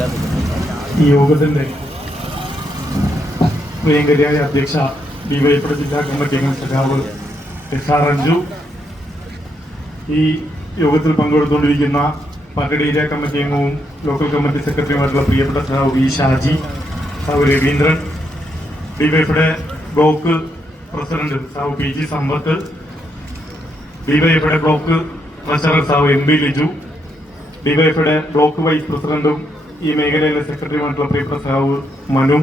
ഈ യോഗത്തിന്റെ പ്രിയങ്കരിയായ അധ്യക്ഷ ഡിവൈഎഫ്ഐ ജില്ലാ കമ്മിറ്റി അംഗം സഖാവ് SR അഞ്ജു, ഈ യോഗത്തിൽ പങ്കെടുത്തുകൊണ്ടിരിക്കുന്ന പാർട്ടിയുടെ ഏരിയ കമ്മിറ്റി അംഗവും ലോക്കൽ കമ്മിറ്റി സെക്രട്ടറിയുമായിട്ടുള്ള പ്രിയപ്പെട്ട സഖാവ് വി ഷാജി, സഖാവ് രവീന്ദ്രൻ, ഡിവൈഎഫ്ഐയുടെ ബ്ലോക്ക് പ്രസിഡന്റ് സഖാവ് PG സമ്പത്ത്, ഡിവൈഎഫ്ഐയുടെ ബ്ലോക്ക് ട്രഷറർ സഖാവ് MB ലിജു, ഡിവൈഎഫ്ഐയുടെ ബ്ലോക്ക് വൈസ് പ്രസിഡന്റും ഈ മേഖലയിലെ സെക്രട്ടറിയുമായിട്ടുള്ള പ്രിയപ്പെട്ട സഖാവ് മനു,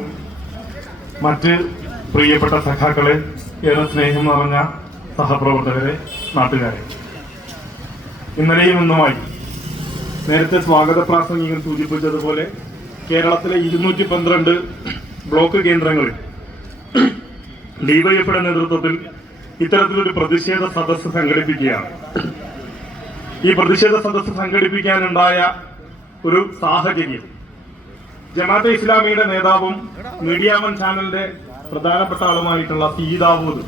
മറ്റ് പ്രിയപ്പെട്ട സഖാക്കളെ, ഏറെ സ്നേഹം നിറഞ്ഞ സഹപ്രവർത്തകരെ, നാട്ടുകാരെ, ഇന്നലെയും ഇന്നുമായി നേരത്തെ സ്വാഗത പ്രാസംഗികൻ സൂചിപ്പിച്ചതുപോലെ കേരളത്തിലെ 212 ബ്ലോക്ക് കേന്ദ്രങ്ങളിൽ ഡിവൈഎഫ്ഐയുടെ നേതൃത്വത്തിൽ ഇത്തരത്തിലൊരു പ്രതിഷേധ സദസ്സ് സംഘടിപ്പിക്കുകയാണ്. ഈ പ്രതിഷേധ സദസ്സ് സംഘടിപ്പിക്കാനുണ്ടായ ഒരു സാഹചര്യം, ജമാഅത്തെ ഇസ്ലാമിയുടെ നേതാവും മീഡിയ വൺ ചാനലിന്റെ പ്രധാനപ്പെട്ട ആളുമായിട്ടുള്ള സീതാവൂദ്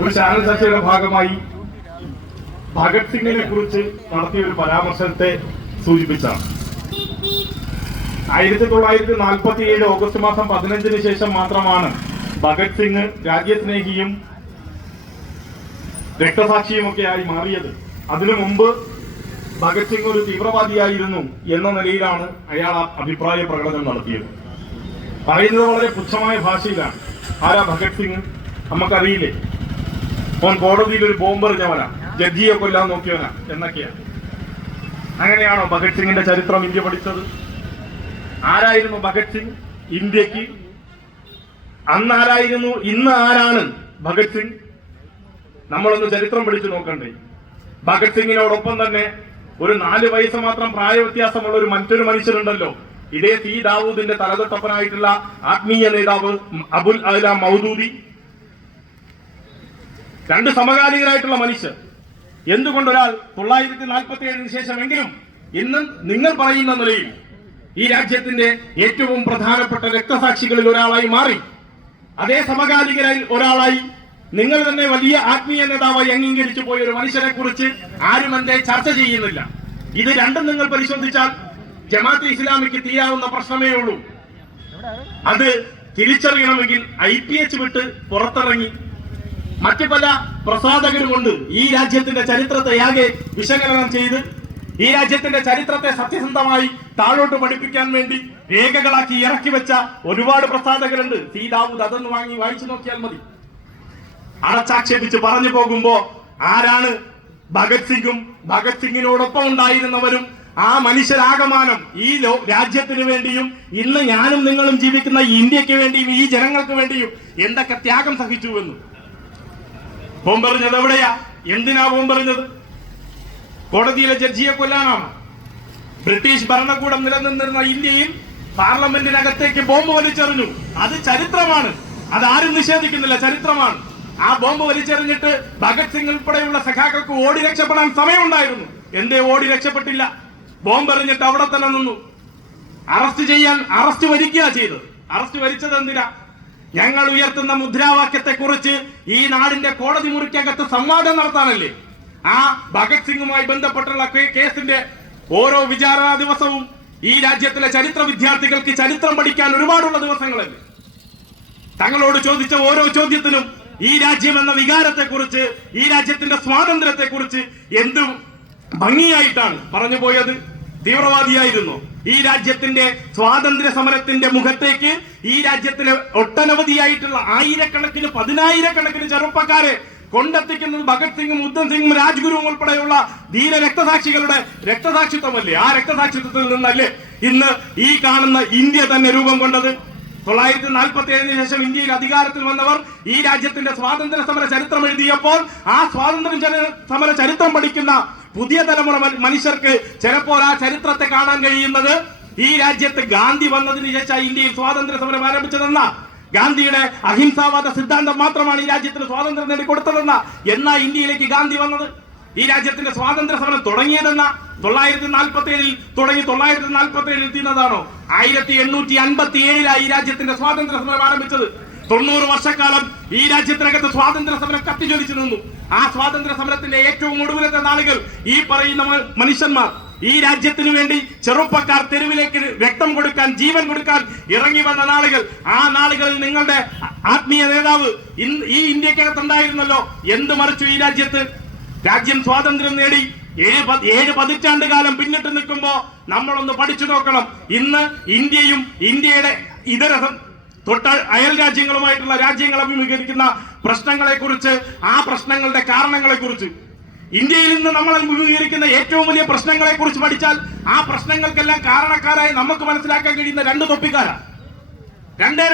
ഒരു ചാനൽ ചർച്ചയുടെ ഭാഗമായി ഭഗത് സിംഗിനെ കുറിച്ച് നടത്തിയ ഒരു പരാമർശത്തെ സൂചിപ്പിച്ചാണ്. 1947 ഓഗസ്റ്റ് മാസം 15 ശേഷം മാത്രമാണ് ഭഗത് സിംഗ് രാജ്യസ്നേഹിയും രക്തസാക്ഷിയുമൊക്കെയായി മാറിയത്. അതിനു മുമ്പ് ഭഗത് സിംഗ് ഒരു തീവ്രവാദിയായിരുന്നു എന്ന നിലയിലാണ് അയാൾ അഭിപ്രായ പ്രകടനം നടത്തിയത്. പറയുന്നത് വളരെ പുച്ഛമായ ഭാഷയിലാണ്. ആരാ ഭഗത് സിംഗ്? നമുക്കറിയില്ലേ? ഓൻ കോടതിയിൽ ഒരു ബോംബെറിഞ്ഞവനാ, ജഡ്ജിയെ കൊല്ലാൻ നോക്കിയവനാ എന്നൊക്കെയാണ്. അങ്ങനെയാണോ ഭഗത് സിംഗിന്റെ ചരിത്രം ഇന്ത്യ പഠിച്ചത്? ആരായിരുന്നു ഭഗത് സിംഗ് ഇന്ത്യക്ക്? അന്ന് ആരായിരുന്നു? ഇന്ന് ആരാണ് ഭഗത് സിംഗ്? നമ്മളൊന്ന് ചരിത്രം പഠിച്ചു നോക്കണ്ടേ? ഭഗത് സിംഗിനോടൊപ്പം തന്നെ ഒരു 4 വയസ്സ് മാത്രം പ്രായവ്യത്യാസമുള്ള ഒരു മറ്റൊരു മനുഷ്യരുണ്ടല്ലോ, ഇതേ സി ദാവൂദിന്റെ തലതൊട്ടപ്പനായിട്ടുള്ള ആത്മീയ നേതാവ് അബുൽ അല മൗദൂദി. 2 സമകാലികരായിട്ടുള്ള മനുഷ്യർ. എന്തുകൊണ്ടൊരാൾ 947 ശേഷമെങ്കിലും ഇന്ന് നിങ്ങൾ പറയുന്ന നിലയിൽ ഈ രാജ്യത്തിന്റെ ഏറ്റവും പ്രധാനപ്പെട്ട രക്തസാക്ഷികളിൽ ഒരാളായി മാറി, അതേ സമകാലികരായി ഒരാളായി നിങ്ങൾ തന്നെ വലിയ ആത്മീയ നേതാവായി അംഗീകരിച്ചു പോയ ഒരു മനുഷ്യനെ കുറിച്ച് ആരും എന്തേ ചർച്ച ചെയ്യുന്നില്ല? ഇത് രണ്ടും നിങ്ങൾ പരിശോധിച്ചാൽ ജമാഅത്തെ ഇസ്ലാമിക്ക് തീരാവുന്ന പ്രശ്നമേ ഉള്ളൂ. അത് തിരിച്ചറിയണമെങ്കിൽ IPH വിട്ട് പുറത്തിറങ്ങി മറ്റു പല പ്രസാധകരും കൊണ്ട് ഈ രാജ്യത്തിന്റെ ചരിത്രത്തെ ആകെ വിശകലനം ചെയ്ത് ഈ രാജ്യത്തിന്റെ ചരിത്രത്തെ സത്യസന്ധമായി താഴോട്ട് പഠിപ്പിക്കാൻ വേണ്ടി രേഖകളാക്കി ഇറക്കി വെച്ച ഒരുപാട് പ്രസാധകരുണ്ട്. സി ദാവൂദ് അതൊന്ന് വായിച്ചു നോക്കിയാൽ മതി. അടച്ചാക്ഷേപിച്ച് പറഞ്ഞു പോകുമ്പോ ആരാണ് ഭഗത് സിംഗും ഭഗത് സിംഗിനോടൊപ്പം ഉണ്ടായിരുന്നവരും ആ മനുഷ്യരാകമാനം ഈ രാജ്യത്തിന് വേണ്ടിയും ഇന്ന് ഞാനും നിങ്ങളും ജീവിക്കുന്ന ഇന്ത്യക്ക് വേണ്ടിയും ഈ ജനങ്ങൾക്ക് വേണ്ടിയും എന്തൊക്കെ ത്യാഗം സഹിച്ചുവെന്ന്. ബോംബെറിഞ്ഞത് എവിടെയാ? എന്തിനാ ബോംബെറിഞ്ഞത്? കോടതിയിലെ ജഡ്ജിയെ കൊല്ലാനാണ്. ബ്രിട്ടീഷ് ഭരണകൂടം നിലനിന്നിരുന്ന ഇന്ത്യയിൽ പാർലമെന്റിനകത്തേക്ക് ബോംബ് വലിച്ചെറിഞ്ഞു. അത് ചരിത്രമാണ്, അതാരും നിഷേധിക്കുന്നില്ല, ചരിത്രമാണ്. ആ ബോംബ് വലിച്ചെറിഞ്ഞിട്ട് ഭഗത് സിംഗ് ഉൾപ്പെടെയുള്ള സഖാക്കൾക്ക് ഓടി രക്ഷപ്പെടാൻ സമയമുണ്ടായിരുന്നു. എന്തേ ഓടി രക്ഷപ്പെട്ടില്ല? ബോംബെറിഞ്ഞിട്ട് അവിടെ തന്നെ നിന്നു. അറസ്റ്റ് വരിക്കുക ചെയ്തത്. അറസ്റ്റ് വരിച്ചത് എന്തിനാ? ഞങ്ങൾ ഉയർത്തുന്ന മുദ്രാവാക്യത്തെ കുറിച്ച് ഈ നാടിന്റെ കോടതി മുറിക്കകത്ത് സംവാദം നടത്താനല്ലേ? ആ ഭഗത് സിംഗുമായി ബന്ധപ്പെട്ടുള്ള കേസിന്റെ ഓരോ വിചാരണ ദിവസവും ഈ രാജ്യത്തിലെ ചരിത്ര വിദ്യാർത്ഥികൾക്ക് ചരിത്രം പഠിക്കാൻ ഒരുപാടുള്ള ദിവസങ്ങളല്ലേ? തങ്ങളോട് ചോദിച്ച ഓരോ ചോദ്യത്തിനും ഈ രാജ്യം എന്ന വികാരത്തെ കുറിച്ച്, ഈ രാജ്യത്തിന്റെ സ്വാതന്ത്ര്യത്തെ കുറിച്ച് എന്ത് ഭംഗിയായിട്ടാണ് പറഞ്ഞു പോയത്. തീവ്രവാദിയായിരുന്നു. ഈ രാജ്യത്തിന്റെ സ്വാതന്ത്ര്യ സമരത്തിന്റെ മുഖത്തേക്ക് ഈ രാജ്യത്തിലെ ഒട്ടനവധിയായിട്ടുള്ള ആയിരക്കണക്കിന് 10,000-കണക്കിന് ചെറുപ്പക്കാരെ കൊണ്ടെത്തിക്കുന്നത് ഭഗത് സിംഗും ഉദ്ധം സിംഗും രാജ്ഗുരുവും ഉൾപ്പെടെയുള്ള ധീര രക്തസാക്ഷികളുടെ രക്തസാക്ഷിത്വമല്ലേ? ആ രക്തസാക്ഷിത്വത്തിൽ നിന്നല്ലേ ഇന്ന് ഈ കാണുന്ന ഇന്ത്യ തന്നെ രൂപം കൊണ്ടത്? 947 ശേഷം ഇന്ത്യയിൽ അധികാരത്തിൽ വന്നവർ ഈ രാജ്യത്തിന്റെ സ്വാതന്ത്ര്യ സമര ചരിത്രം എഴുതിയപ്പോൾ ആ സ്വാതന്ത്ര്യ സമര ചരിത്രം പഠിക്കുന്ന പുതിയ തലമുറ മനുഷ്യർക്ക് ചിലപ്പോൾ ആ ചരിത്രത്തെ കാണാൻ കഴിയുന്നത് ഈ രാജ്യത്ത് ഗാന്ധി വന്നതിന് ശേഷം ഇന്ത്യയിൽ സ്വാതന്ത്ര്യ സമരം ആരംഭിച്ചതെന്ന ഗാന്ധിയുടെ അഹിംസാവാദ സിദ്ധാന്തം മാത്രമാണ് ഈ രാജ്യത്തിന് സ്വാതന്ത്ര്യം നേടിക്കൊടുത്തതെന്ന എന്നാ ഇന്ത്യയിലേക്ക് ഗാന്ധി വന്നത്? ഈ രാജ്യത്തിന്റെ സ്വാതന്ത്ര്യ സമരം തുടങ്ങിയതെന്ന 947 തുടങ്ങി 947 എത്തിയതാണോ? 1857 ഈ രാജ്യത്തിന്റെ സ്വാതന്ത്ര്യ സമരം ആരംഭിച്ചത്. 90 വർഷക്കാലം ഈ രാജ്യത്തിനകത്ത് സ്വാതന്ത്ര്യ സമരം കത്തിജ്വലിച്ചു നിന്നു. ആ സ്വാതന്ത്ര്യ സമരത്തിന്റെ ഏറ്റവും ഒടുവിലത്തെ നാളുകൾ ഈ പറയുന്ന മനുഷ്യന്മാർ ഈ രാജ്യത്തിനു വേണ്ടി ചെറുപ്പക്കാർ തെരുവിലേക്ക് രക്തം കൊടുക്കാൻ, ജീവൻ കൊടുക്കാൻ ഇറങ്ങി വന്ന നാളുകൾ. ആ നാളുകളിൽ നിങ്ങളുടെ ആത്മീയ നേതാവ് ഈ ഇന്ത്യക്കകത്തുണ്ടായിരുന്നല്ലോ. എന്ത് മറിച്ചു ഈ രാജ്യത്ത്? രാജ്യം സ്വാതന്ത്ര്യം നേടി 7 പതിറ്റാണ്ട് കാലം പിന്നിട്ട് നിൽക്കുമ്പോ നമ്മളൊന്ന് പഠിച്ചു നോക്കണം. ഇന്ന് ഇന്ത്യയും ഇന്ത്യയുടെ ഇതര അയൽ രാജ്യങ്ങളുമായിട്ടുള്ള രാജ്യങ്ങൾ അഭിമുഖീകരിക്കുന്ന പ്രശ്നങ്ങളെക്കുറിച്ച്, ആ പ്രശ്നങ്ങളുടെ കാരണങ്ങളെക്കുറിച്ച്, ഇന്ത്യയിൽ നിന്ന് നമ്മൾ അഭിമുഖീകരിക്കുന്ന ഏറ്റവും വലിയ പ്രശ്നങ്ങളെക്കുറിച്ച് പഠിച്ചാൽ ആ പ്രശ്നങ്ങൾക്കെല്ലാം കാരണക്കാരായി നമുക്ക് മനസ്സിലാക്കാൻ കഴിയുന്ന 2 തൊപ്പിക്കാരാണ്.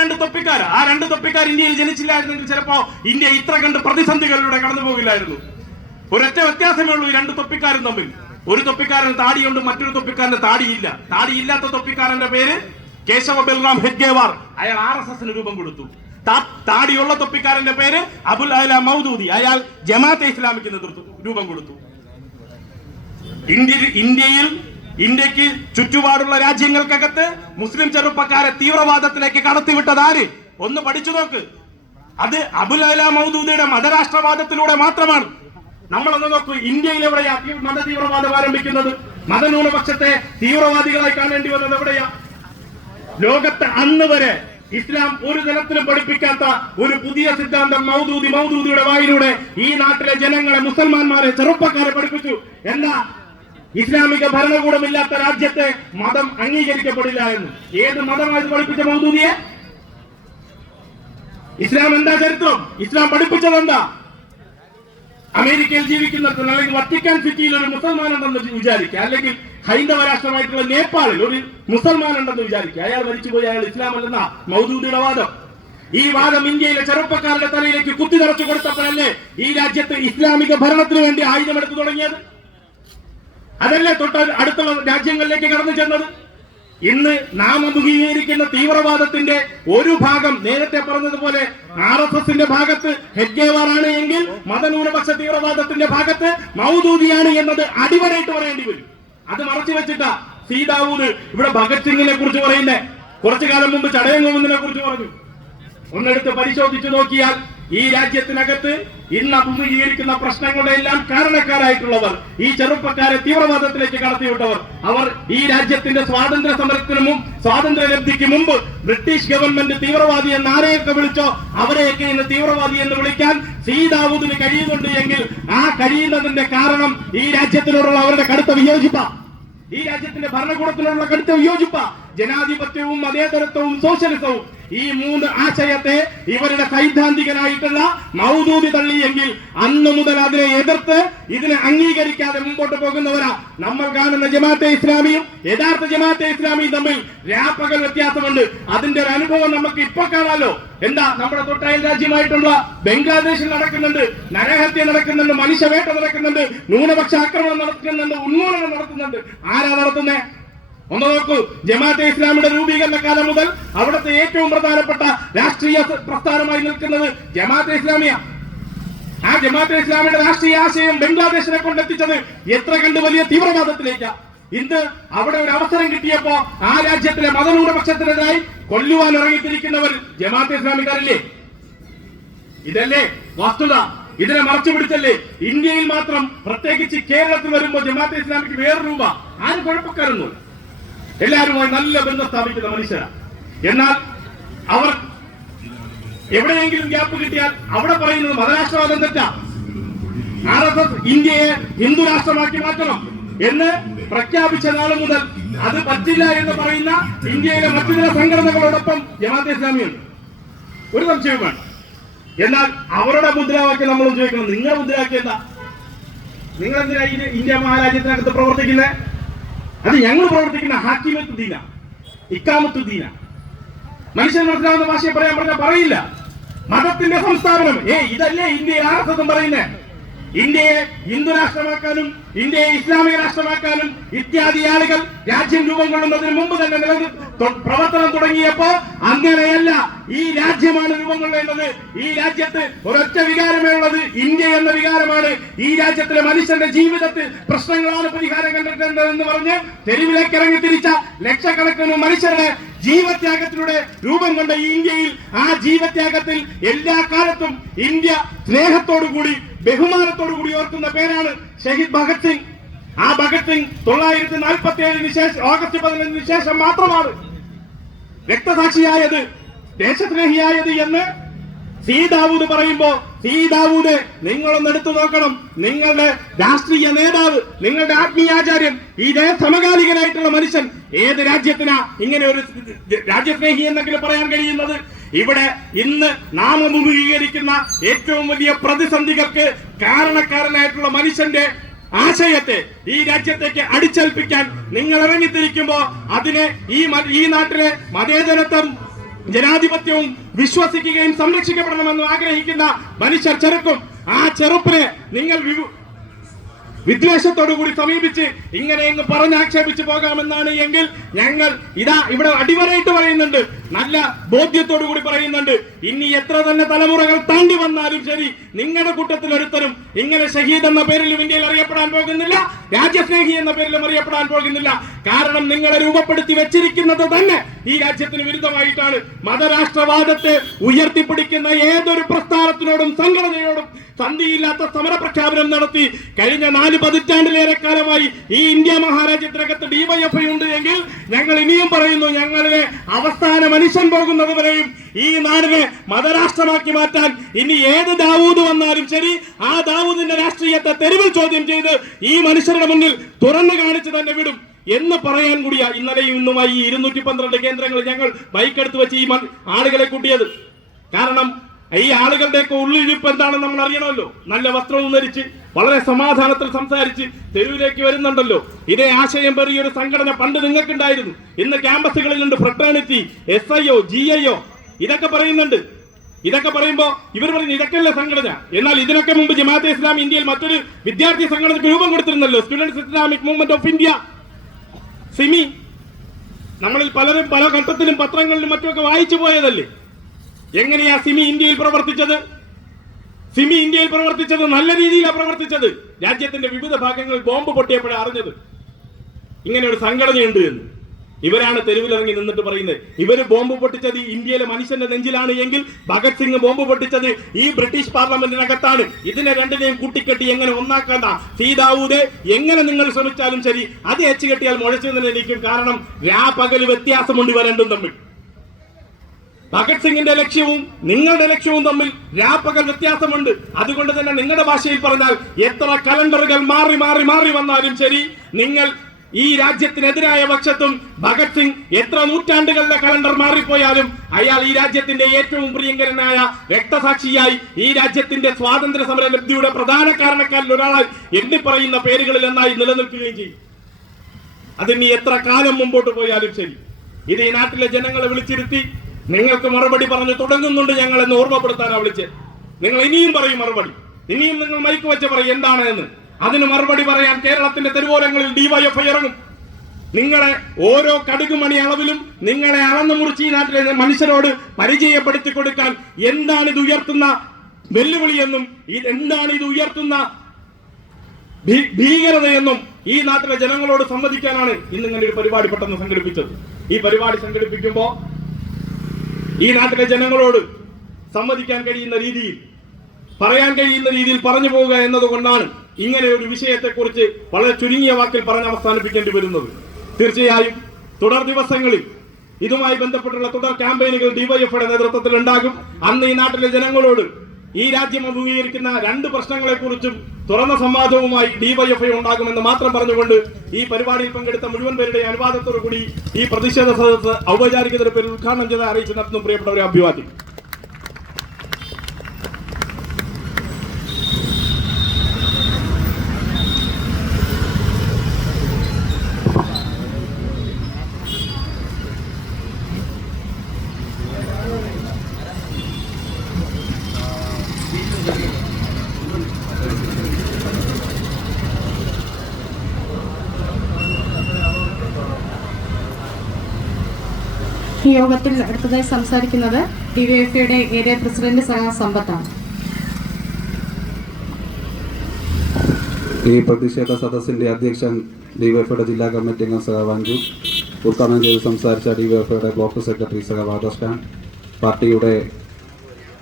രണ്ട് തൊപ്പിക്കാർ. ആ 2 തൊപ്പിക്കാർ ഇന്ത്യയിൽ ജനിച്ചില്ലായിരുന്നെങ്കിൽ ചിലപ്പോ ഇന്ത്യ ഇത്ര കണ്ട് പ്രതിസന്ധികളിലൂടെ കടന്നു പോകില്ലായിരുന്നു. ഒരൊറ്റ വ്യത്യാസമേ ഉള്ളൂ ഈ 2 തൊപ്പിക്കാരും തമ്മിൽ. ഒരു തൊപ്പിക്കാരന് താടിയുണ്ട്, മറ്റൊരു തൊപ്പിക്കാരന് താടിയില്ല. താടിയില്ലാത്ത തൊപ്പിക്കാരന്റെ പേര് കേശവ ബൽറാം ഹെഡ്ഗേവാർ. അയാൾ RSS രൂപം കൊടുത്തു. താടിയുള്ള തൊപ്പിക്കാരന്റെ പേര് അബുൽ അല മൗദൂദി. അയാൾ ജമാഅത്തെ ഇസ്ലാമിക്ക് രൂപം കൊടുത്തു. ഇന്ത്യക്ക് ചുറ്റുപാടുള്ള രാജ്യങ്ങൾക്കകത്ത് മുസ്ലിം ചെറുപ്പക്കാരെ തീവ്രവാദത്തിലേക്ക് കടത്തിവിട്ടത് ആര്? ഒന്ന് പഠിച്ചു നോക്ക്. അത് അബുൽ അല മൗദൂദിയുടെ മതരാഷ്ട്രവാദത്തിലൂടെ മാത്രമാണ്. നമ്മളൊന്ന് നോക്കൂ, ഇന്ത്യയിൽ എവിടെയാ മത തീവ്രവാദം ആരംഭിക്കുന്നത്? മതന്യൂനപക്ഷത്തെ തീവ്രവാദികളായി കാണേണ്ടി വന്നത് എവിടെയാ? ലോകത്ത് അന്ന് വരെ ഇസ്ലാം ഒരു തലത്തിലും പഠിപ്പിക്കാത്ത ഒരു പുതിയ സിദ്ധാന്തം മൗദൂദിയുടെ വായിലൂടെ ഈ നാട്ടിലെ ജനങ്ങളെ, മുസൽമാന്മാരെ, ചെറുപ്പക്കാരെ പഠിപ്പിച്ചു. എന്താ? ഇസ്ലാമിക ഭരണകൂടമില്ലാത്ത രാജ്യത്തെ മതം അംഗീകരിക്കപ്പെടില്ല എന്ന്. ഏത് മതമായത് പഠിപ്പിച്ച മൗദൂദിയെ? ഇസ്ലാം എന്താ ചരിത്രം? ഇസ്ലാം പഠിപ്പിച്ചത് എന്താ? അമേരിക്കയിൽ ജീവിക്കുന്നിടത്ത്, അല്ലെങ്കിൽ വത്തിക്കാൻ സിറ്റിയിൽ ഒരു മുസൽമാൻ ഉണ്ടെന്ന് വിചാരിക്കുക, അല്ലെങ്കിൽ ഹൈന്ദവ രാഷ്ട്രമായിട്ടുള്ള നേപ്പാളിൽ ഒരു മുസൽമാൻ ഉണ്ടെന്ന് വിചാരിക്കുക. അയാൾ മരിച്ചുപോയി, അയാൾ ഇസ്ലാം അല്ലെന്ന മൗദൂദിയുടെ വാദം. ഈ വാദം ഇന്ത്യയിലെ ചെറുപ്പക്കാരുടെ തലയിലേക്ക് കുത്തി നിറച്ചു കൊടുത്തപ്പോഴല്ലേ ഈ രാജ്യത്ത് ഇസ്ലാമിക ഭരണത്തിന് വേണ്ടി ആയുധമെടുത്തു തുടങ്ങിയത്? അതല്ലേ അടുത്തുള്ള രാജ്യങ്ങളിലേക്ക് കടന്നു ചെന്നത്? ഇന്ന് നാം അഭിമുഖീകരിക്കുന്ന തീവ്രവാദത്തിന്റെ ഒരു ഭാഗം, നേരത്തെ പറഞ്ഞതുപോലെ RSSന്റെ ഭാഗത്ത് ഹെഡ്ഗേവാറാണ് എങ്കിൽ മതന്യൂനപക്ഷ തീവ്രവാദത്തിന്റെ ഭാഗത്ത് മൗദൂദിയാണ് എന്നത് അടിവരയിട്ട് പറയേണ്ടി വരും. അത് മറച്ചു വെച്ചിട്ടാ സീതാവൂദ് ഇവിടെ ഭഗത് സിംഗിനെ കുറിച്ച് പറയുന്നേ. കുറച്ചു കാലം മുമ്പ് ചടയം ഗോവിന്ദനെ കുറിച്ച് പറഞ്ഞു. ഒന്നെടുത്ത് പരിശോധിച്ചു നോക്കിയാൽ ഈ രാജ്യത്തിനകത്ത് ഇന്ന് അഭിമുഖീകരിക്കുന്ന പ്രശ്നങ്ങളുടെ എല്ലാം കാരണക്കാരായിട്ടുള്ളവർ, ഈ ചെറുപ്പക്കാരെ തീവ്രവാദത്തിലേക്ക് കടത്തിവിട്ടവർ, അവർ ഈ രാജ്യത്തിന്റെ സ്വാതന്ത്ര്യ സമരത്തിനും സ്വാതന്ത്ര്യലബ്ധിക്ക് മുമ്പ് ബ്രിട്ടീഷ് ഗവൺമെന്റ് തീവ്രവാദി എന്ന് ആരെയൊക്കെ വിളിച്ചോ അവരെയൊക്കെ ഇന്ന് തീവ്രവാദി എന്ന് വിളിക്കാൻ സീതാവൂദിന് കഴിയുന്നുണ്ട് എങ്കിൽ ആ കഴിയുന്നതിന്റെ കാരണം ഈ രാജ്യത്തിനോടുള്ള അവരുടെ കടുത്ത വിയോജിപ്പ, ഈ രാജ്യത്തിന്റെ ഭരണകൂടത്തിനോടുള്ള കടുത്ത വിയോജിപ്പ. ജനാധിപത്യവും മതേതരത്വവും സോഷ്യലിസവും, ഈ 3 ആശയത്തെ ഇവരുടെ സൈദ്ധാന്തികനായിട്ടുള്ള മൗദൂദി തള്ളിയെങ്കിൽ അന്ന് മുതൽ അതിനെ എതിർത്ത് ഇതിനെ അംഗീകരിക്കാതെ മുമ്പോട്ട് പോകുന്നവരാ നമ്മൾ കാണുന്ന ജമാഅത്തെ ഇസ്ലാമിയും യഥാർത്ഥ ജമാഅത്തെ ഇസ്ലാമിയും തമ്മിൽ വ്യാപക വ്യത്യാസമുണ്ട്. അതിന്റെ ഒരു അനുഭവം നമുക്ക് ഇപ്പൊ കാണാലോ. എന്താ? നമ്മുടെ തൊട്ടയൽ രാജ്യമായിട്ടുള്ള ബംഗ്ലാദേശിൽ നടക്കുന്നുണ്ട്, നരഹത്യ നടക്കുന്നുണ്ട്, മനുഷ്യവേട്ട നടക്കുന്നുണ്ട്, ന്യൂനപക്ഷ ആക്രമണം നടക്കുന്നുണ്ട്, ഉന്മൂലനം നടത്തുന്നുണ്ട്. ആരാ നടത്തുന്നേ? ഒന്ന് നോക്കൂ. ജമാഅത്തെ ഇസ്ലാമിയുടെ രൂപീകരണ കാലം മുതൽ അവിടുത്തെ ഏറ്റവും പ്രധാനപ്പെട്ട രാഷ്ട്രീയ പ്രസ്ഥാനമായി നിൽക്കുന്നത് ജമാഅത്തെ ഇസ്ലാമിയ. ആ ജമാഅത്തെ ഇസ്ലാമിയുടെ രാഷ്ട്രീയ ആശയം ബംഗ്ലാദേശിനെ കൊണ്ടെത്തിച്ചത് എത്ര കണ്ട് വലിയ തീവ്രവാദത്തിലേക്കാ. ഇന്ന് അവിടെ ഒരു അവസരം കിട്ടിയപ്പോ ആ രാജ്യത്തിലെ മതന്യൂനപക്ഷത്തിനെതിരായി കൊല്ലുവാൻ ഇറങ്ങിത്തിരിക്കുന്നവർ ജമാഅത്തെ ഇസ്ലാമിക്കാരല്ലേ? ഇതല്ലേ വസ്തുത? ഇതിനെ മറച്ചു പിടിച്ചല്ലേ ഇന്ത്യയിൽ മാത്രം, പ്രത്യേകിച്ച് കേരളത്തിൽ വരുമ്പോ ജമാഅത്തെ ഇസ്ലാമിക്ക് വേറെ രൂപ. ആരും കുഴപ്പക്കാരൊന്നുമില്ല, എല്ലാവരുമായി നല്ല ബന്ധം സ്ഥാപിക്കുന്ന മനുഷ്യരാണ്. എന്നാൽ അവർ എവിടെയെങ്കിലും ഗ്യാപ്പ് കിട്ടിയാൽ അവിടെ പറയുന്നത് മതരാഷ്ട്രവാദം തെറ്റാ. RSS ഇന്ത്യയെ ഹിന്ദു രാഷ്ട്രമാക്കി മാറ്റണം എന്ന് പ്രഖ്യാപിച്ച നാള് മുതൽ അത് പറ്റില്ല എന്ന് പറയുന്ന ഇന്ത്യയിലെ മറ്റു ചില സംഘടനകളോടൊപ്പം ജമാഅത്തെ ഇസ്ലാമിയുണ്ട്. ഒരു സംശയവും വേണ്ട. എന്നാൽ അവരുടെ മുദ്രാവാക്യം നമ്മൾ ചോദിക്കണം, നിങ്ങളുടെ മുദ്രാവാക്യം എന്താ? നിങ്ങൾ എന്തിനാ ഇന്ത്യ മഹാരാജ്യത്തിനകത്ത് പ്രവർത്തിക്കുന്നത്? അത് ഞങ്ങൾ പ്രവർത്തിക്കുന്ന ഹാക്കിമത്ത് ദീന, ഇക്കാമത്ത് ദീന. മനുഷ്യൻ മനസ്സിലാവുന്ന ഭാഷയെ പറഞ്ഞാൽ പറയില്ല. മതത്തിന്റെ സംസ്ഥാപനം. ഇതല്ലേ ഇന്ത്യയിൽ RSS പറയുന്നേ? ഇന്ത്യയെ ഹിന്ദു രാഷ്ട്രമാക്കാനും ഇന്ത്യയെ ഇസ്ലാമിക രാഷ്ട്രമാക്കാനും ഇത്യാദി ആളുകൾ രാജ്യം രൂപം കൊള്ളുന്നതിന് മുമ്പ് തന്നെ പ്രവർത്തനം തുടങ്ങിയപ്പോ അങ്ങനെയല്ല, ഈ രാജ്യമാണ് രൂപം കൊള്ളേണ്ടത്. ഈ രാജ്യത്ത് ഒരൊറ്റ വികാരമേ ഉള്ളത്, ഇന്ത്യ എന്ന വികാരമാണ്. ഈ രാജ്യത്തിലെ മനുഷ്യന്റെ ജീവിതത്തിൽ പ്രശ്നങ്ങളാണ് പരിഹാരം കണ്ടെത്തേണ്ടതെന്ന് പറഞ്ഞ് തെരുവിലേക്ക് ഇറങ്ങി തിരിച്ച ലക്ഷക്കണക്കിന് മനുഷ്യരുടെ ജീവത്യാഗത്തിലൂടെ രൂപം കൊണ്ട ഈ ഇന്ത്യയിൽ, ആ ജീവത്യാഗത്തിൽ എല്ലാ കാലത്തും ഇന്ത്യ സ്നേഹത്തോടുകൂടി ബഹുമാനത്തോടുകൂടി ഓർക്കുന്ന പേരാണ് ഷഹീദ് ഭഗത് സിംഗ്. ആ ഭഗത് സിംഗ് 1947 ശേഷം ഓഗസ്റ്റ് 15 ശേഷം മാത്രമാണ് രക്തസാക്ഷിയായത്, ദേശസ്നേഹിയായത് എന്ന് സി ദാവൂദ് പറയുമ്പോ, സി ദാവൂദ് നിങ്ങളൊന്ന് എടുത്തു നോക്കണം. നിങ്ങളുടെ രാഷ്ട്രീയ നേതാവ്, നിങ്ങളുടെ ആത്മീയാചാര്യൻ, ഇതേ സമകാലികനായിട്ടുള്ള മനുഷ്യൻ ഏത് രാജ്യത്തിനാ ഇങ്ങനെ ഒരു രാജ്യസ്നേഹി എന്നെങ്കിലും പറയാൻ കഴിയുന്നത്? ഇവിടെ ഇന്ന് നാം അഭിമുഖീകരിക്കുന്ന ഏറ്റവും വലിയ പ്രതിസന്ധികൾക്ക് കാരണക്കാരനായിട്ടുള്ള മനുഷ്യന്റെ ആശയത്തെ ഈ രാജ്യത്തേക്ക് അടിച്ചേൽപ്പിക്കാൻ നിങ്ങൾ ഇറങ്ങിത്തിരിക്കുമ്പോ അതിനെ ഈ നാട്ടിലെ മതേതരത്വം, ജനാധിപത്യവും വിശ്വസിക്കുകയും സംരക്ഷിക്കപ്പെടണമെന്ന് ആഗ്രഹിക്കുന്ന മനുഷ്യർ ചെറുക്കും. ആ ചെറുപ്പിനെ നിങ്ങൾ വിദ്വേഷത്തോടു കൂടി സമീപിച്ച് ഇങ്ങനെ പറഞ്ഞാക്ഷേപിച്ച് പോകാമെന്നാണ് എങ്കിൽ ഞങ്ങൾ ഇതാ ഇവിടെ അടിവരയിട്ട് പറയുന്നുണ്ട്, നല്ല ബോധ്യത്തോടു കൂടി പറയുന്നുണ്ട്. ഇനി എത്ര തന്നെ തലമുറകൾ താണ്ടി വന്നാലും ശരി, നിങ്ങളുടെ കൂട്ടത്തിൽ ഒരുത്തരും ഇങ്ങനെ ഷഹീദ് എന്ന പേരിലും ഇന്ത്യയിൽ അറിയപ്പെടാൻ പോകുന്നില്ല, രാജ്യസ്നേഹി എന്ന പേരിലും അറിയപ്പെടാൻ പോകുന്നില്ല. കാരണം നിങ്ങളെ രൂപപ്പെടുത്തി വെച്ചിരിക്കുന്നത് തന്നെ ഈ രാജ്യത്തിന് വിരുദ്ധമായിട്ടാണ്. മതരാഷ്ട്രവാദത്തെ ഉയർത്തിപ്പിടിക്കുന്ന ഏതൊരു പ്രസ്ഥാനത്തിനോടും സംഘടനയോടും സന്ധിയില്ലാത്ത സമരപ്രഖ്യാപനം നടത്തി കഴിഞ്ഞ 4 പതിറ്റാണ്ടിലേറെ കാലമായി ഈ ഇന്ത്യ മഹാരാജ്യത്തിനകത്ത് ഡിവൈഎഫ്ഐ ഉണ്ട് എങ്കിൽ ഞങ്ങൾ ഇനിയും പറയുന്നു, ഞങ്ങളിലെ അവസാന മനുഷ്യൻ പോകുന്നത് വരെയും ഈ നാടിനെ മതരാഷ്ട്രമാക്കി മാറ്റാൻ ഇനി ഏത് ദാവൂദ് വന്നാലും ശരി, ആ ദാവൂദിന്റെ രാഷ്ട്രീയത്തെ തെരുവിൽ ചോദ്യം ചെയ്ത് ഈ മനുഷ്യരുടെ മുന്നിൽ തുറന്നു കാണിച്ചു തന്നെ വിടും എന്ന് പറയാൻ കൂടിയാ ഇന്നലെയും ഇന്നുമായി ഈ 212 കേന്ദ്രങ്ങൾ ഞങ്ങൾ ബൈക്കെടുത്ത് വെച്ച് ഈ ആളുകളെ കൂട്ടിയത്. കാരണം ഈ ആളുകളുടെയൊക്കെ ഉള്ളിലിരിപ്പ് എന്താണെന്ന് നമ്മൾ അറിയണമല്ലോ. നല്ല വസ്ത്രവും ധരിച്ച് വളരെ സമാധാനത്തിൽ സംസാരിച്ച് തെരുവിലേക്ക് വരുന്നുണ്ടല്ലോ. ഇതേ ആശയം പേറിയ ഒരു സംഘടന പണ്ട് നിങ്ങൾക്കുണ്ടായിരുന്നു. ഇന്ന് ക്യാമ്പസുകളിലുണ്ട്. ഫ്രട്ടേണിറ്റി, SIO, GIO ഇതൊക്കെ പറയുന്നുണ്ട്. ഇതൊക്കെ പറയുമ്പോ ഇവർ പറയുന്നത് ഇതൊക്കെയല്ലേ സംഘടന. എന്നാൽ ഇതിനൊക്കെ മുമ്പ് ജമാഅത്തെ ഇസ്ലാമി ഇന്ത്യയിൽ മറ്റൊരു വിദ്യാർത്ഥി സംഘടനയ്ക്ക് രൂപം കൊടുത്തിരുന്നല്ലോ, students Islamic movement of India, SIMI. നമ്മളിൽ പലരും പല ഘട്ടത്തിലും പത്രങ്ങളിലും മറ്റുമൊക്കെ വായിച്ചു പോയതല്ലേ. എങ്ങനെയാ സിമി ഇന്ത്യയിൽ പ്രവർത്തിച്ചത്? സിമി ഇന്ത്യയിൽ പ്രവർത്തിച്ചത് നല്ല രീതിയിലാണ് പ്രവർത്തിച്ചത്. രാജ്യത്തിന്റെ വിവിധ ഭാഗങ്ങളിൽ ബോംബ് പൊട്ടിയപ്പോഴാണ് അറിഞ്ഞത് ഇങ്ങനെ ഒരു സംഘടനയുണ്ട് എന്ന്. ഇവരാണ് തെരുവിലിറങ്ങി നിന്നിട്ട് പറയുന്നത് ഇവര് ബോംബ് പൊട്ടിച്ചത് ഇന്ത്യയിലെ മനുഷ്യന്റെ നെഞ്ചിലാണ് എങ്കിൽ ഭഗത് സിംഗ് ബോംബ് പൊട്ടിച്ചത് ഈ ബ്രിട്ടീഷ് പാർലമെന്റിനകത്താണ്. ഇതിനെ രണ്ടിനെയും കൂട്ടിക്കെട്ടി എങ്ങനെ ഒന്നാക്കണ്ട സി ദാവൂദ് എങ്ങനെ നിങ്ങൾ ശ്രമിച്ചാലും ശരി, അത് എച്ച് കെട്ടിയാൽ മുഴച്ചു നിന്നിരിക്കും. കാരണം പകല് വ്യത്യാസമുണ്ട് ഇവ രണ്ടും തമ്മിൽ. ഭഗത് സിംഗിന്റെ ലക്ഷ്യവും നിങ്ങളുടെ ലക്ഷ്യവും തമ്മിൽ പകൽ വ്യത്യാസമുണ്ട്. അതുകൊണ്ട് തന്നെ നിങ്ങളുടെ ഭാഷയിൽ പറഞ്ഞാൽ എത്ര കലണ്ടറുകൾ മാറി മാറി മാറി വന്നാലും ശരി, നിങ്ങൾ ഈ രാജ്യത്തിനെതിരായ പക്ഷത്തും ഭഗത് സിംഗ് എത്ര നൂറ്റാണ്ടുകളുടെ കലണ്ടർ മാറിപ്പോയാലും അയാൾ ഈ രാജ്യത്തിന്റെ ഏറ്റവും പ്രിയങ്കരനായ രക്തസാക്ഷിയായി ഈ രാജ്യത്തിന്റെ സ്വാതന്ത്ര്യ സമര ലബ്ധിയുടെ പ്രധാന കാരണക്കാരിൽ ഒരാളായി എണ്ണിപ്പറയുന്ന പേരുകളിൽ ഒന്നായി നിലനിൽക്കുകയും ചെയ്യും. അതിനി എത്ര കാലം മുമ്പോട്ട് പോയാലും ശരി. ഇത് ഈ നാട്ടിലെ ജനങ്ങളെ വിളിച്ചിരുത്തി നിങ്ങൾക്ക് മറുപടി പറഞ്ഞു തുടങ്ങുന്നുണ്ട് ഞങ്ങൾ എന്ന് ഓർമ്മപ്പെടുത്താനാണ് വിളിച്ച്. നിങ്ങൾ ഇനിയും പറയും മറുപടി, ഇനിയും നിങ്ങൾ മൈക്ക് വെച്ച് പറയും എന്താണ് എന്ന്. അതിന് മറുപടി പറയാൻ കേരളത്തിന്റെ തെരുവോരങ്ങളിൽ ഡിവൈഎഫ്ഐ ഇറങ്ങും. നിങ്ങളെ ഓരോ കടുകുമണി അളവിലും നിങ്ങളെ അളന്നു മുറിച്ച് ഈ നാട്ടിലെ മനുഷ്യരോട് പരിചയപ്പെടുത്തി കൊടുക്കാൻ എന്താണ് ഇത് ഉയർത്തുന്ന വെല്ലുവിളിയെന്നും എന്താണ് ഇത് ഉയർത്തുന്ന ഭീകരതയെന്നും ഈ നാട്ടിലെ ജനങ്ങളോട് സംവദിക്കാനാണ് ഇന്ന് ഇങ്ങനെ ഒരു പരിപാടി പെട്ടെന്ന് സംഘടിപ്പിച്ചത്. ഈ പരിപാടി സംഘടിപ്പിക്കുമ്പോ ഈ നാട്ടിലെ ജനങ്ങളോട് സംവദിക്കാൻ കഴിയുന്ന രീതിയിൽ, പറയാൻ കഴിയുന്ന രീതിയിൽ പറഞ്ഞു പോവുക എന്നതുകൊണ്ടാണ് ഇങ്ങനെ ഒരു വിഷയത്തെക്കുറിച്ച് വളരെ ചുരുങ്ങിയ വാക്കിൽ പറഞ്ഞ് അവസാനിപ്പിക്കേണ്ടി വരുന്നത്. തീർച്ചയായും തുടർ ദിവസങ്ങളിൽ ഇതുമായി ബന്ധപ്പെട്ടുള്ള തുടർ ക്യാമ്പയിനുകൾ ഡിവൈഎഫ്ഐയുടെ നേതൃത്വത്തിൽ ഉണ്ടാകും. അന്ന് ഈ നാട്ടിലെ ജനങ്ങളോട് ഈ രാജ്യം അഭിമുഖീകരിക്കുന്ന 2 പ്രശ്നങ്ങളെക്കുറിച്ചും തുറന്ന സംവാദവുമായി ഡിവൈഎഫ്ഐ ഉണ്ടാകുമെന്ന് മാത്രം പറഞ്ഞുകൊണ്ട് ഈ പരിപാടിയിൽ പങ്കെടുത്ത മുഴുവൻ പേരുടെ അനുവാദത്തോടുകൂടി ഈ പ്രതിഷേധ സദസ്സ് ഔപചാരികതയുടെ പേരിൽ ഉദ്ഘാടനം ചെയ്ത് അറിയിച്ചു നടത്തുന്നു. പ്രിയപ്പെട്ടവരെ, അഭിവാദ്യം. ഈ യോഗത്തിൽ അടുത്തതായി സംസാരിക്കുന്നത് ഡിവൈഎഫ്ഐയുടെ ഏരിയ പ്രസിഡന്റ് സമ്പത്താണ്. ഈ പ്രതിഷേധ സദസ്സിന്റെ അധ്യക്ഷൻ ഡിവൈഎഫ്ഐയുടെ ജില്ലാ കമ്മിറ്റി അംഗം സഖാവ് അഞ്ജു, ഉദ്ഘാടനം ചെയ്ത് സംസാരിച്ച ഡിവൈഎഫ്ഐയുടെ ബ്ലോക്ക് സെക്രട്ടറി സഖാവ് ആദർശ് ഖാൻ, പാർട്ടിയുടെ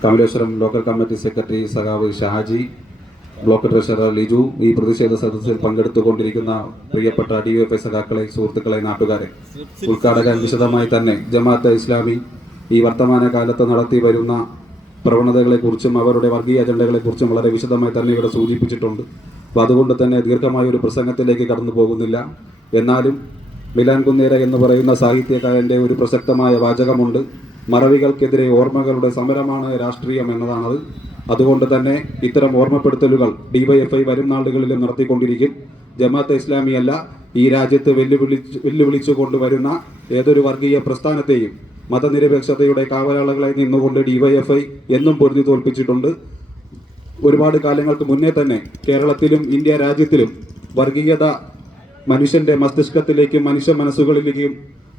കമലേശ്വരം ലോക്കൽ കമ്മിറ്റി സെക്രട്ടറി സഖാവ് ഷാജി, ബ്ലോക്ക് ട്രഷറർ ലിജു, ഈ പ്രതിഷേധ സദസ്സിൽ പങ്കെടുത്തുകൊണ്ടിരിക്കുന്ന പ്രിയപ്പെട്ട ഡിവൈഎഫ്ഐ സഖാക്കളെ, സുഹൃത്തുക്കളെ, നാട്ടുകാരെ, ഉദ്ഘാടകൻ വിശദമായി തന്നെ ജമാഅത്തെ ഇസ്ലാമി ഈ വർത്തമാന കാലത്ത് നടത്തി വരുന്ന പ്രവണതകളെക്കുറിച്ചും അവരുടെ വർഗീയ അജണ്ടകളെക്കുറിച്ചും വളരെ വിശദമായി തന്നെ ഇവിടെ സൂചിപ്പിച്ചിട്ടുണ്ട്. അപ്പോൾ അതുകൊണ്ട് തന്നെ ദീർഘമായ ഒരു പ്രസംഗത്തിലേക്ക് കടന്നു പോകുന്നില്ല. എന്നാലും മിലാൻ കുന്നേര എന്ന് പറയുന്ന സാഹിത്യകാരൻ്റെ ഒരു പ്രസക്തമായ വാചകമുണ്ട്: മറവികൾക്കെതിരെ ഓർമ്മകളുടെ സമരമാണ് രാഷ്ട്രീയം എന്നതാണത്. അതുകൊണ്ട് തന്നെ ഇത്തരം ഓർമ്മപ്പെടുത്തലുകൾ ഡിവൈഎഫ്ഐ വരും നാളുകളിലും നടത്തിക്കൊണ്ടിരിക്കും. ജമാഅത്തെ ഇസ്ലാമിയല്ല, ഈ രാജ്യത്ത് വെല്ലുവിളിച്ചു കൊണ്ടുവരുന്ന ഏതൊരു വർഗീയ പ്രസ്ഥാനത്തെയും മതനിരപേക്ഷതയുടെ കാവലാളുകളായി നിന്നുകൊണ്ട് ഡിവൈഎഫ്ഐ എന്നും പൊരുതി തോൽപ്പിച്ചിട്ടുണ്ട്. ഒരുപാട് കാലങ്ങൾക്ക് മുന്നേ തന്നെ കേരളത്തിലും ഇന്ത്യ രാജ്യത്തിലും വർഗീയത മനുഷ്യന്റെ മസ്തിഷ്കത്തിലേക്കും മനുഷ്യ മനസ്സുകളിലേക്കും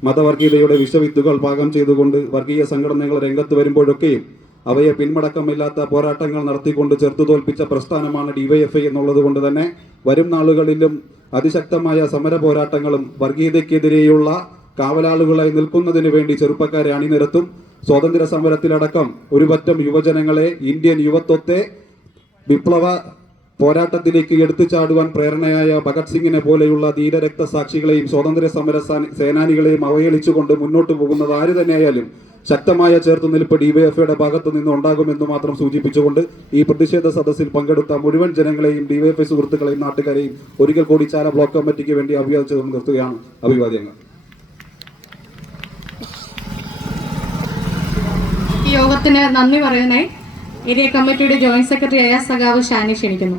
മതവർഗീയതയുടെ വിഷവിത്തുകൾ പാകം ചെയ്തുകൊണ്ട് വർഗീയ സംഘടനകൾ രംഗത്ത് വരുമ്പോഴൊക്കെയും അവയെ പിന്മടക്കമില്ലാത്ത പോരാട്ടങ്ങൾ നടത്തിക്കൊണ്ട് ചെറുത്തു തോൽപ്പിച്ച പ്രസ്ഥാനമാണ് ഡിവൈഎഫ്ഐ എന്നുള്ളത് കൊണ്ട് തന്നെ വരും നാളുകളിലും അതിശക്തമായ സമര പോരാട്ടങ്ങളും വർഗീയതയ്ക്കെതിരെയുള്ള കാവലാളുകളായി നിൽക്കുന്നതിന് വേണ്ടി ചെറുപ്പക്കാരെ അണിനിരത്തും. സ്വാതന്ത്ര്യ സമരത്തിലടക്കം ഒരുപറ്റം യുവജനങ്ങളെ, ഇന്ത്യൻ യുവത്വത്തെ വിപ്ലവ പോരാട്ടത്തിലേക്ക് എടുത്തു ചാടുവാൻ പ്രേരണയായ ഭഗത് സിംഗിനെ പോലെയുള്ള ധീരരക്തസാക്ഷികളെയും സ്വാതന്ത്ര്യ സമര സേനാനികളെയും അവഹേളിച്ചുകൊണ്ട് മുന്നോട്ട് പോകുന്നത് ആര് തന്നെയായാലും ശക്തമായ ചേർത്തുനിൽപ്പ് ഡിവൈഎഫ്ഐയുടെ ഭാഗത്തു നിന്ന് ഉണ്ടാകുമെന്ന് മാത്രം സൂചിപ്പിച്ചുകൊണ്ട് ഈ പ്രതിഷേധ സദസ്സിൽ പങ്കെടുത്ത മുഴുവൻ ജനങ്ങളെയും, ഡിവൈഎഫ്ഐ സുഹൃത്തുക്കളെയും നാട്ടുകാരെയും ഒരിക്കൽ കൂടി ചാല ബ്ലോക്ക് കമ്മിറ്റിക്ക് വേണ്ടി അഭിവാദിച്ചു നിർത്തുകയാണ്. അഭിവാദ്യങ്ങൾ. ഈ യോഗത്തിന് നന്ദി പറയുന്നേ ഏരിയ കമ്മിറ്റിയുടെ ജോയിന്റ് സെക്രട്ടറിയായ സഖാവ് ഷാനി ക്ഷണിക്കുന്നു.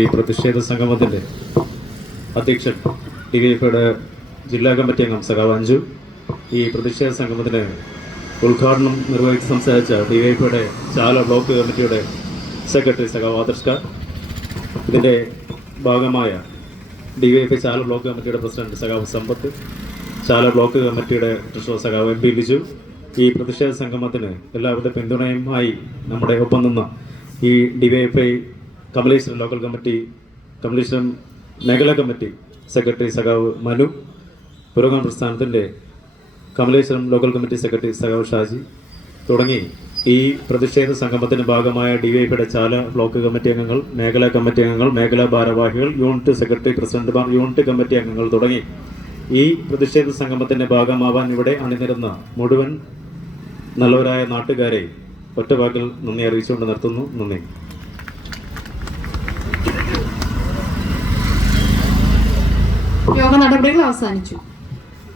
ഈ പ്രതിഷേധ സംഗമത്തിന്റെ അധ്യക്ഷൻ ഡിവൈഎഫ്ഐയുടെ ജില്ലാ കമ്മിറ്റി അംഗം സഖാവ് അഞ്ജു, ഈ പ്രതിഷേധ സംഗമത്തിന് ഉദ്ഘാടനം നിർവഹിച്ച് സംസാരിച്ച ഡിവൈഎഫ്ഐയുടെ ചാല ബ്ലോക്ക് കമ്മിറ്റിയുടെ സെക്രട്ടറി സഖാവ് ആദർശ് ഖാൻ, ഇതിൻ്റെ ഭാഗമായ ഡിവൈഎഫ്ഐ ചാല ബ്ലോക്ക് കമ്മിറ്റിയുടെ പ്രസിഡന്റ് സഖാവ് സമ്പത്ത്, ചാല ബ്ലോക്ക് കമ്മിറ്റിയുടെ ട്രഷറർ സഖാവ് എം പി ലിജു, ഈ പ്രതിഷേധ സംഗമത്തിന് എല്ലാവരുടെ പിന്തുണയുമായി നമ്മുടെ ഒപ്പം നിന്ന ഈ DYFI Kamaleswaram local committee, Kamaleswaram മേഖലാ കമ്മിറ്റി സെക്രട്ടറി സഖാവ് മനു, പുരോഗമന പ്രസ്ഥാനത്തിൻ്റെ കമലേശ്വരം ലോക്കൽ കമ്മിറ്റി സെക്രട്ടറി സഖാവ് ഷാജി തുടങ്ങി ഈ പ്രതിഷേധ സംഗമത്തിൻ്റെ ഭാഗമായ ഡിവൈഎഫ്ഐയുടെ ചാല ബ്ലോക്ക് കമ്മിറ്റി അംഗങ്ങൾ, മേഖലാ കമ്മിറ്റി അംഗങ്ങൾ, മേഖലാ ഭാരവാഹികൾ, യൂണിറ്റ് സെക്രട്ടറി പ്രസിഡന്റുമാർ, യൂണിറ്റ് കമ്മിറ്റി അംഗങ്ങൾ തുടങ്ങി ഈ പ്രതിഷേധ സംഗമത്തിൻ്റെ ഭാഗമാവാൻ ഇവിടെ അണിനിരുന്ന മുഴുവൻ നല്ലവരായ നാട്ടുകാരെ ഒറ്റവാക്കിൽ നന്ദി അറിയിച്ചുകൊണ്ട് നിർത്തുന്നു. നന്ദി. യോഗ നടപടികൾ അവസാനിച്ചു.